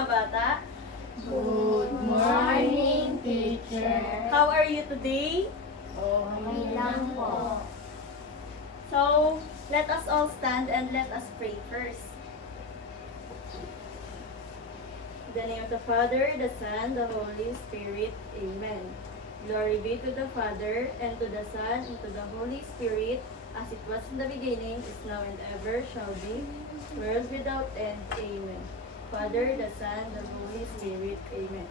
mga bata? Good morning, teacher. How are you today? Okay lang po. So, let us all stand and let us pray first. In the name of the Father, the Son, the Holy Spirit. Amen. Glory be to the Father, and to the Son, and to the Holy Spirit, as it was in the beginning, is now, and ever shall be, world without end. Amen. Father, the Son, the Holy Spirit. Amen.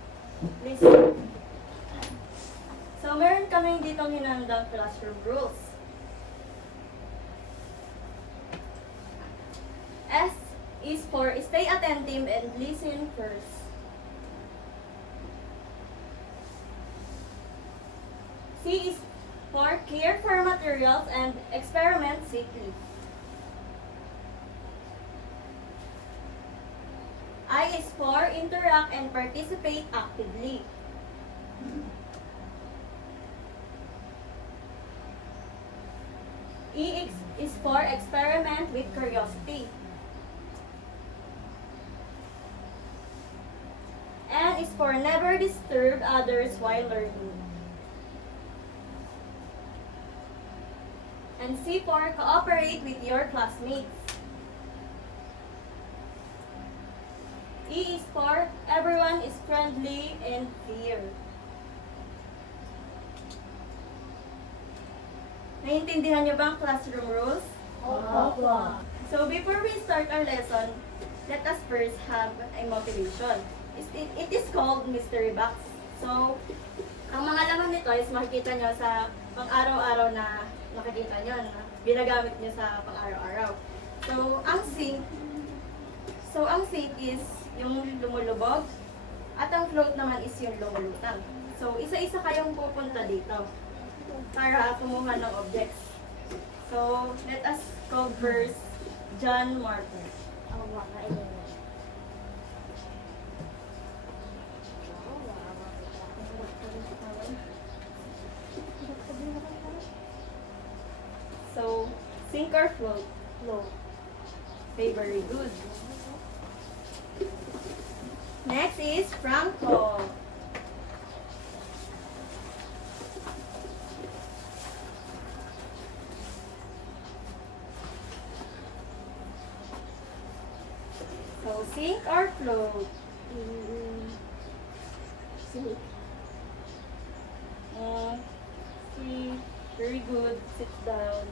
Please. So, meron kaming ditong hinandang classroom rules. S is for stay attentive and listen first. C is for care for materials and experiment safely. I is for interact and participate actively. Is for experiment with curiosity. N is for never disturb others while learning. And C for cooperate with your classmates. E is for everyone is friendly and fair. Naiintindihan niyo ba ang classroom rules? Opo. So before we start our lesson, let us first have a motivation. It is called mystery box. So, ang mga laman nito is makikita nyo sa pang-araw-araw na nakikita nyo, na ginagamit nyo sa pang-araw-araw. So, ang sink is yung lumulubog, at ang float naman is yung lumulutang. So, isa-isa kayong pupunta dito para kumuha ng objects. So, let us call first John Martin. So, sink or float? Float. Okay, very good. Next is Franco. So, sink or float? Sink. See, very good. Sit down.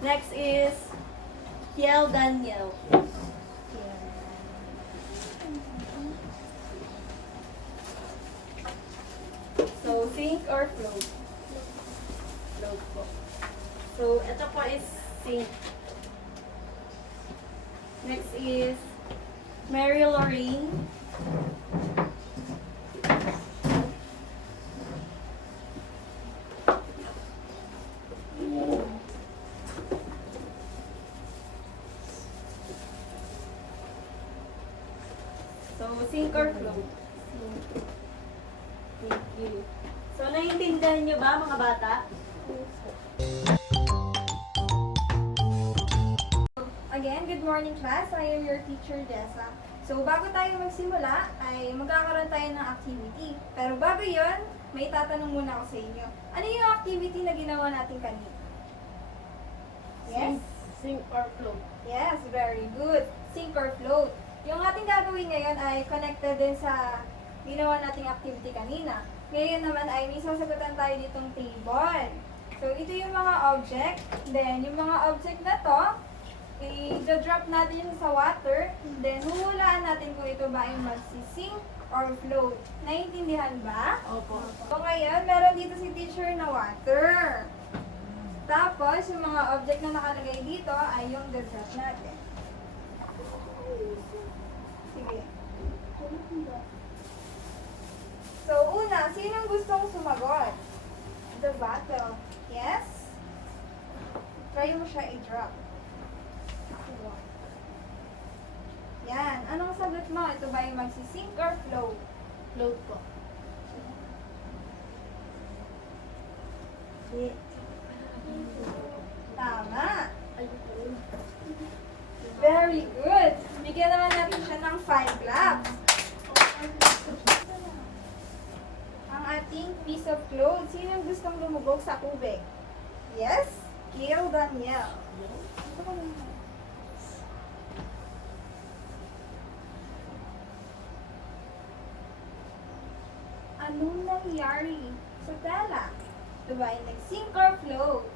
Next is Kiel Daniel. So, sink or float? Float po. So, ito po is sink. Next is Mary Lorraine. So, sink or float? Thank you. So, naiintindihan niyo ba mga bata? Again, good morning class. I am your teacher, Jessa. So, bago tayo magsimula, ay magkakaroon tayo ng activity. Pero bago yon, may tatanong muna ako sa inyo. Ano yung activity na ginawa natin kanina? Yes? Sink or float. Yes, very good. Sink or float. Yung ating gagawin ngayon ay connected din sa ginawa nating activity kanina. Ngayon naman ay may sasagutan tayo ditong table. So, ito yung mga object. Then, yung mga object na to, i-drop natin yun sa water. Then, huhulaan natin kung ito ba ay magsisink or float. Naiintindihan ba? Opo. So, ngayon, meron dito si teacher na water. Tapos, yung mga object na nakalagay dito ay yung drop natin. Sige. So, una, sinong gustong sumagot? The bottle. Yes? Try mo siya i-drop. Yan. Anong sagot mo? Ito ba yung magsisink or float? Float po. Tama. Very good. Bigyan naman natin siya ng 5 claps. ating piece of cloth. Sino yung gustong lumubog sa tubig? Yes? Kiel Daniel. Anong nangyari sa tela? Ito ba ay nag-sink or float?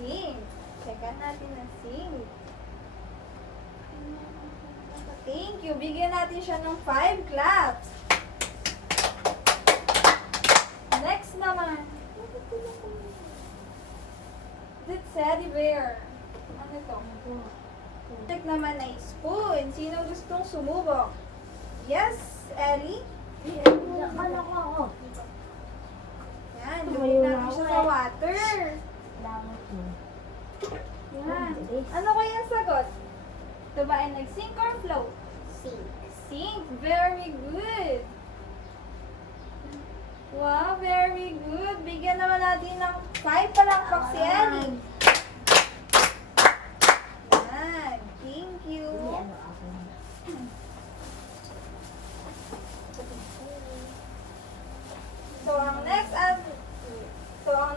Sink. Checkan natin na sink. Thank you. Bigyan natin siya ng 5 claps. Next naman. That's Teddy Bear. Ano to? Next naman ay spoon. Sino gustong sumubok? Yes, Ellie? Yan. Lumig natin siya sa water. Yan. Ano kaya ang sagot? Ito ba ay nag-sink or float? Sink. Sink. Very good. Wow, very good. Bigyan naman natin ng 5 palakpak si Ellie. Yan. Thank you. So ang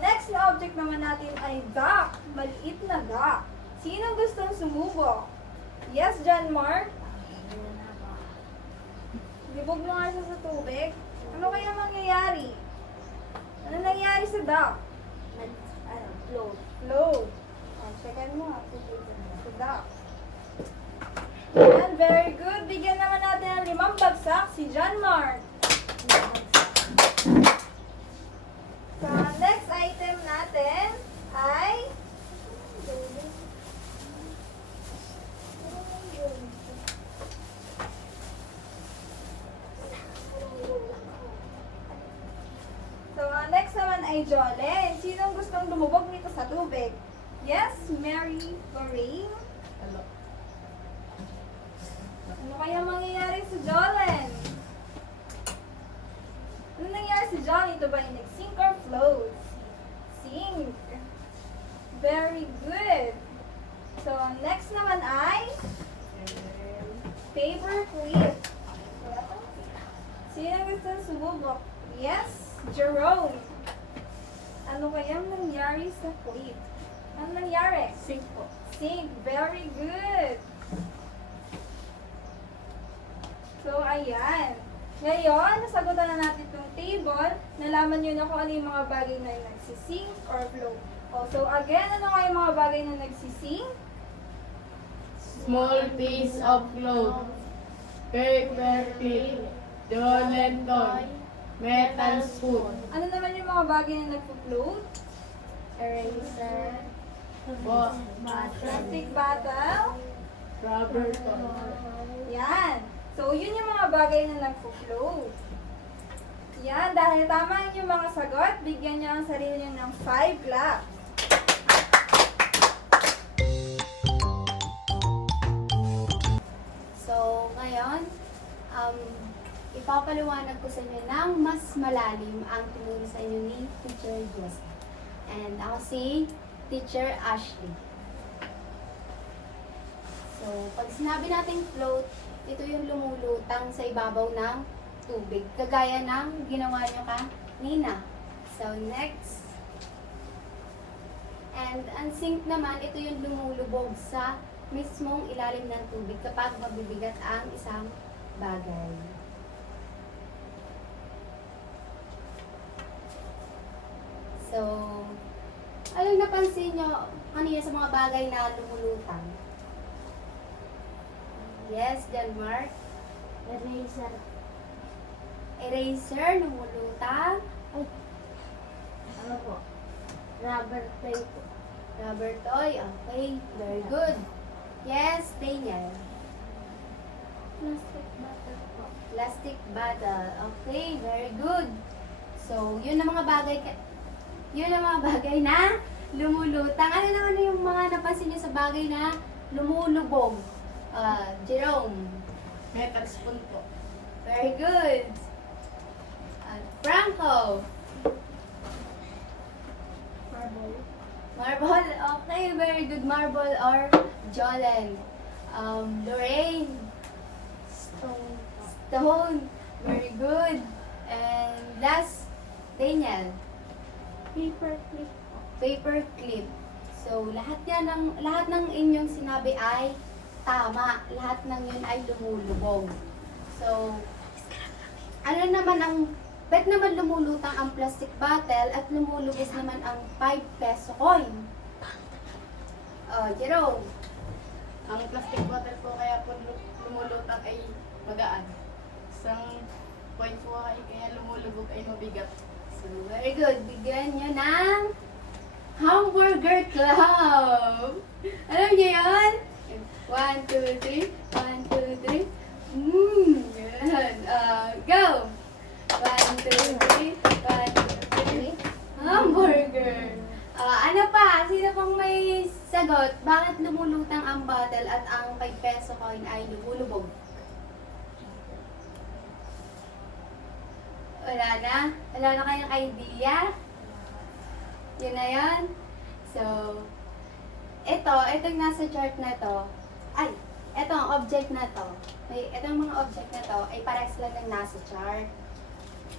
next na object naman natin ay duck. Maliit na duck. Sino gustong sumubok? Yes, John Mark? Libog mo nga siya sa tubig. Ano kaya mangyayari? Ano nangyayari sa duck? Float. Float. Checkan mo nga. Sa duck. Yan, very good. Bigyan naman natin ng 5 bagsak si John Mark. So, next item natin ay next naman ay Jolene. Sinong gustong lumubog nito sa tubig? Yes, Mary Lorraine. Ano kaya mangyayari sa Jolene? Ano nangyari si John? Ito ba yung nag-sink or float? Sink. Very good. So, next naman ay paper clip. Sino gusto sumubok? Yes, Jerome. Ano kayang nangyari sa clip? Ano nangyari? Sink po. Sink. Very good. So, ayan. Ngayon, nasagutan na natin itong table. Nalaman nyo na kung ano yung mga bagay na nagsisink or float. So, again, ano nga yung mga bagay na nagsisink? Small piece of cloth. Paper clip. Jolene toy. Metal spoon. Ano naman yung mga bagay na nagpo-float? Eraser. Plastic bottle. Rubber toy. Yan. So, yun yung mga bagay na nagpo-float. Yan, dahil tama yung mga sagot, bigyan niyo ang sarili niyo ng 5 claps. So, ngayon, ipapaliwanag ko sa inyo ng mas malalim ang tinuro sa inyo ni Teacher Jess. And ako si Teacher Ashley. So, pag sinabi nating float, ito yung lumulutang sa ibabaw ng tubig. Kagaya ng ginawa nyo kanina. So, next. And ang sink naman, ito yung lumulubog sa mismong ilalim ng tubig kapag mabibigat ang isang bagay. So, anong napansin nyo kanina sa mga bagay na lumulutang? Yes, John Mark? Eraser. Eraser, lumulutang. Ano po? Rubber toy po. Rubber toy, okay, very good. Yes, Daniel. Plastic bottle po. Plastic bottle, okay, very good. So, yun ang mga bagay, yun ang mga bagay na lumulutang. Ano naman yung mga napansin nyo sa bagay na lumulubog? Jerome. Metal spoon po. Very good. Franco. Marble. Marble. Okay, very good. Marble or Jolene. Lorraine. Stone. Stone. Very good. And Daniel? Paper clip po. Paper clip. So, lahat ng inyong sinabi ay tama. Lahat ng yun ay lumulubog. So, ano naman ba't naman lumulutang ang plastic bottle at lumulubos naman ang 5 peso coin? Jerome. Ang plastic bottle po kaya po lumulutang ay magaan. Isang point po ay kaya lumulubog ay mabigat. So, very good. Bigyan nyo ng Hamburger Club. Alam niyo yun? 1, 2, 3. 1, 2, 3. Good. Go! 1, 2, 3. 1, 2, 3. Hamburger. Ano pa? Sino pang may sagot? Bakit lumulutang ang bottle at ang 5 peso coin ay lumulubog? Wala na? Wala na kayong idea? Yun na yun? So, itong nasa chart na to, ang object na to, itong mga object na to, ay parehas lang ng nasa chart.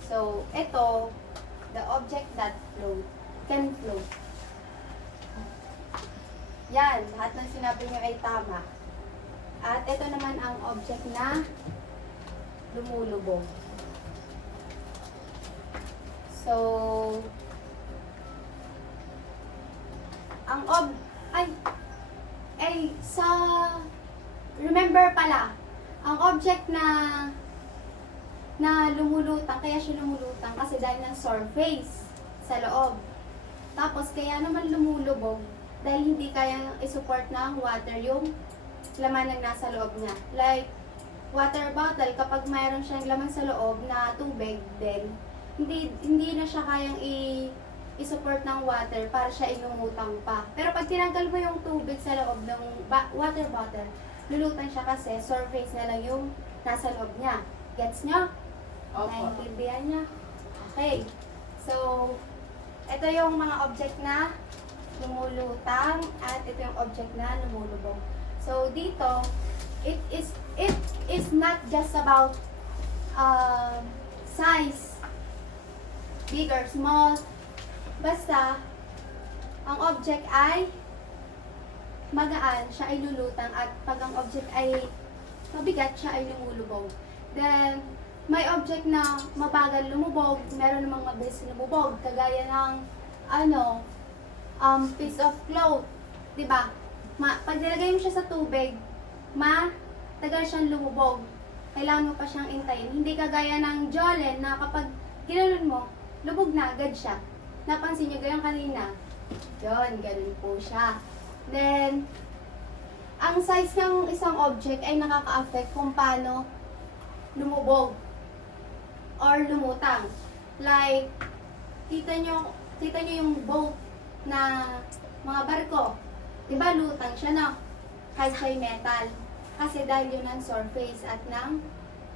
So, the object that float, can float. Yan, lahat ng sinabi nyo ay tama. At ito naman ang object na lumulubog. So, remember pala, ang object na lumulutang, kaya siya lumulutang kasi dahil ng surface sa loob. Tapos, kaya naman lumulubog dahil hindi kayang isupport ng water yung laman ng nasa loob niya. Like, water bottle, kapag mayroon siyang laman sa loob na tubig, then hindi na siya kayang i-support ng water para siya inumutang pa. Pero pag tinanggal mo yung tubig sa loob ng water bottle, lulutang siya kasi surface na lang yung nasa loob niya. Gets nyo? Opo. Naintindihan niya? Okay. So, ito yung mga object na lumulutang at ito yung object na lumulubog. So, dito, it is not just about size, big or small. Basta, ang object ay magaan, siya ay lulutang, at pag ang object ay mabigat, siya ay lumulubog. Then, may object na mabagal lumubog, meron namang mabilis lumubog, kagaya ng piece of cloth, 'di ba? Pag nilagay mo siya sa tubig, tagal siyang lumubog. Kailangan mo pa siyang intayin. Hindi kagaya ng Jolen na kapag ginanon mo, lubog na agad siya. Napansin niyo gayong kanina? Yun, ganun po siya. Then, ang size ng isang object ay nakaka-affect kung paano lumubog or lumutang. Like, kita nyo yung boat na mga barko. Diba, lutang siya na kahit siya'y metal. Kasi dahil yun ang surface at ng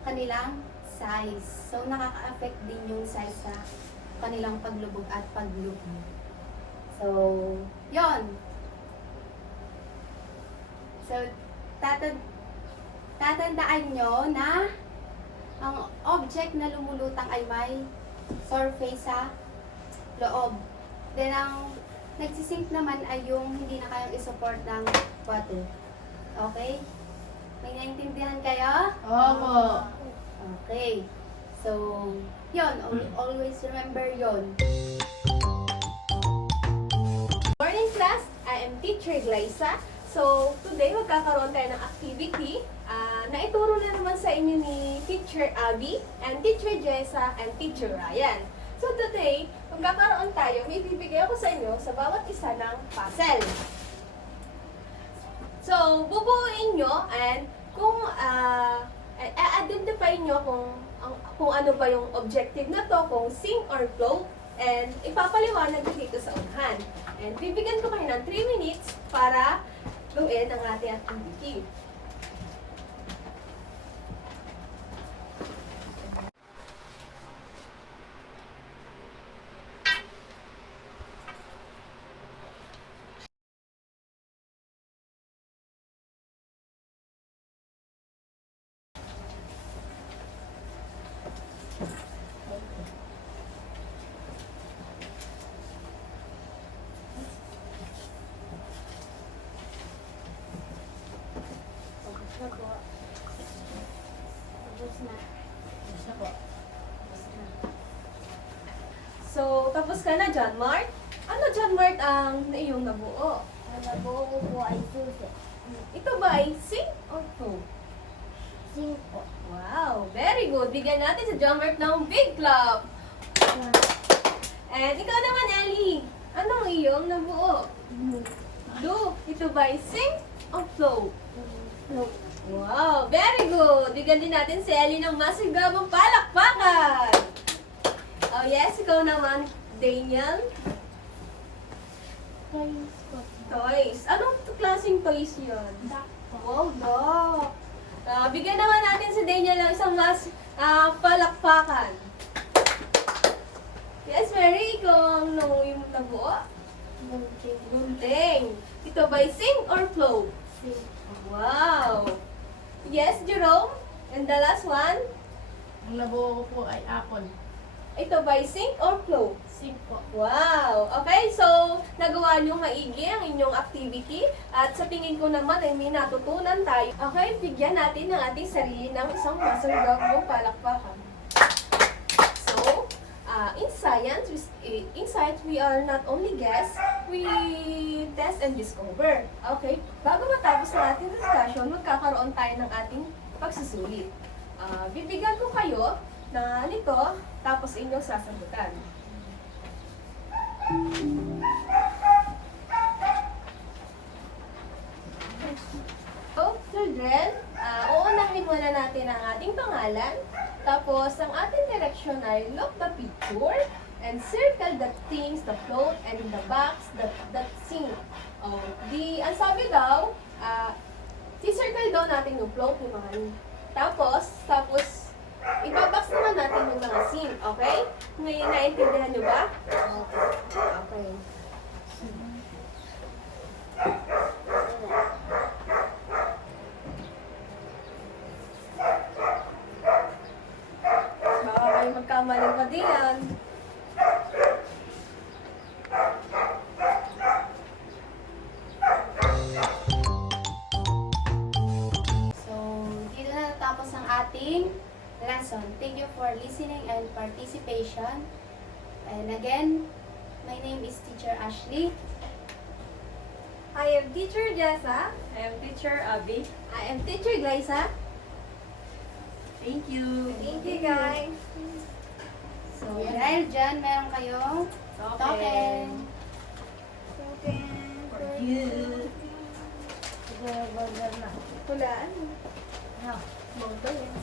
kanilang size. So, nakaka-affect din yung size sa kanilang paglubog at paglubog. So, yon. So, tatandaan nyo na ang object na lumulutang ay may surface sa loob. Then, ang nagsisink naman ay yung hindi na kayang isupport ng water. Okay? May naintindihan kayo? Opo. Okay. So, yon. Always remember yon. Morning class, I am Teacher Glyza. So, today magkakaroon tayo ng activity na ituro na naman sa inyo ni Teacher Abby and Teacher Jessa and Teacher Ryan. So, today, magkakaroon tayo, may bibigay ako sa inyo sa bawat isa ng puzzle. So, bubuuin nyo and kung identify nyo kung ano ba yung objective na to, kung sink or float, and ipapaliwanag ko dito sa unahan. And bibigyan ko kayo ng 3 minutes para gawin ang ating activity. Tapos ka na, John Mart? Ano, John Mart, ang iyong nabuo? Ang nabuo ko po ay susi. Ito ba ay sing or flow? 5. Wow, very good. Bigyan natin sa John Mart ng big clap. And ikaw naman, Ellie. Anong iyong nabuo? Blue. Ito ba ay sing or flow? Wow, very good. Bigyan din natin si Ellie ng masigabong palakpakan. Oh yes, ikaw naman, Daniel. Toys. Anong klaseng toys yun? Wow, dog. Bigyan naman natin si Daniel ng isang palakpakan. Yes, Mary, ikaw ang yung nabuo? Gunting. Ito ba sing or flow? Wow. Yes, Jerome. And the last one? Ang nabuo ko po ay apple. Ito ba sing or flow? Sing po. Wow! Okay, so nagawa niyo maigi ang inyong activity at sa tingin ko naman ay may natutunan tayo. Okay, bigyan natin ng ating sarili ng isang masigabong palakpakan. So, in science, we are not only guess, we test and discover. Okay, bago matapos ang ating discussion, magkakaroon tayo ng ating pagsusulit. Bibigyan ko kayo na nito, tapos inyong sasagutan. So, children, uunahin muna natin ang ating pangalan. Tapos, ang ating direction ay look the picture and circle the things, the float, and in the box, that sing. Ang sabi daw, si-circle daw natin yung float, yung mga tapos, ibabox naman natin yung mga scene, okay? Ngayon, naintindihan nyo ba? Okay. Baka kayo magkamaling pa din. So, dito na natapos ang ating lesson. Thank you for listening and participation. And again, my name is Teacher Ashley. I am Teacher Jessa. I am Teacher Abby. I am Teacher Glyza. Thank you. Thank you, guys. So, dahil dyan, meron kayong token. For you. Hulaan. Mga to yan.